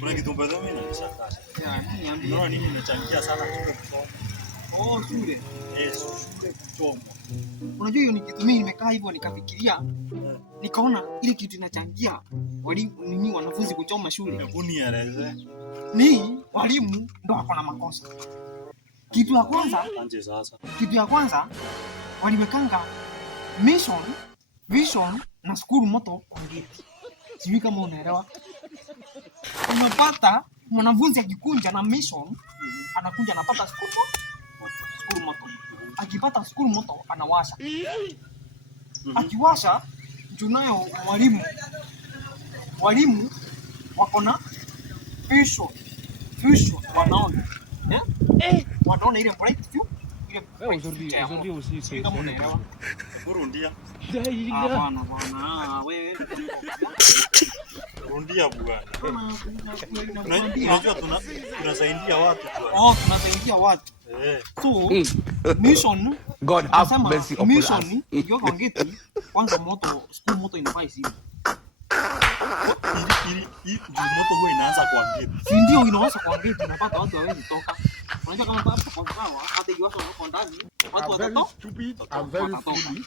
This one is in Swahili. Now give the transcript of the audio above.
Kuna kitu ambacho mimi nanishangaza. Niambie. Unaona nini imechangia sana shule kusoma? Shule. Shule kusoma. Unajua hiyo ni kitu mimi nimekaa hivyo nikafikiria. Nikaona ile kitu inachangia walimu wanafunzi kuchoma shule. Hebu nieleze. Ni walimu ndio wako na makosa. Kitu ya kwanza waliwekanga mission, vision na school motto kwa gate. Sijui kama unaelewa. Unapata mwanafunzi akikunja na mission, anakunja anapata school motto. Akipata school motto anawasha. Akiwasha tunayo walimu wako na vision wanaona. Wanaona ile bright view. Ile uzuri kama unaelewa. Burundia. Hapana bwana, wewe Burundia bwana. Unajua tunasaidia watu tu. Tunasaidia watu. So mission, God have mercy upon us. Mission ndio kwa ngeti kwanza school moto inafaa isiwe. Ili moto huwa inaanza kwa ngeti. Si ndio inaanza kwa ngeti, unapata watu hawezi toka. Unajua kama hapo kwa sawa hata ikiwa wako ndani watu watatoka. I'm very stupid. I'm very foolish.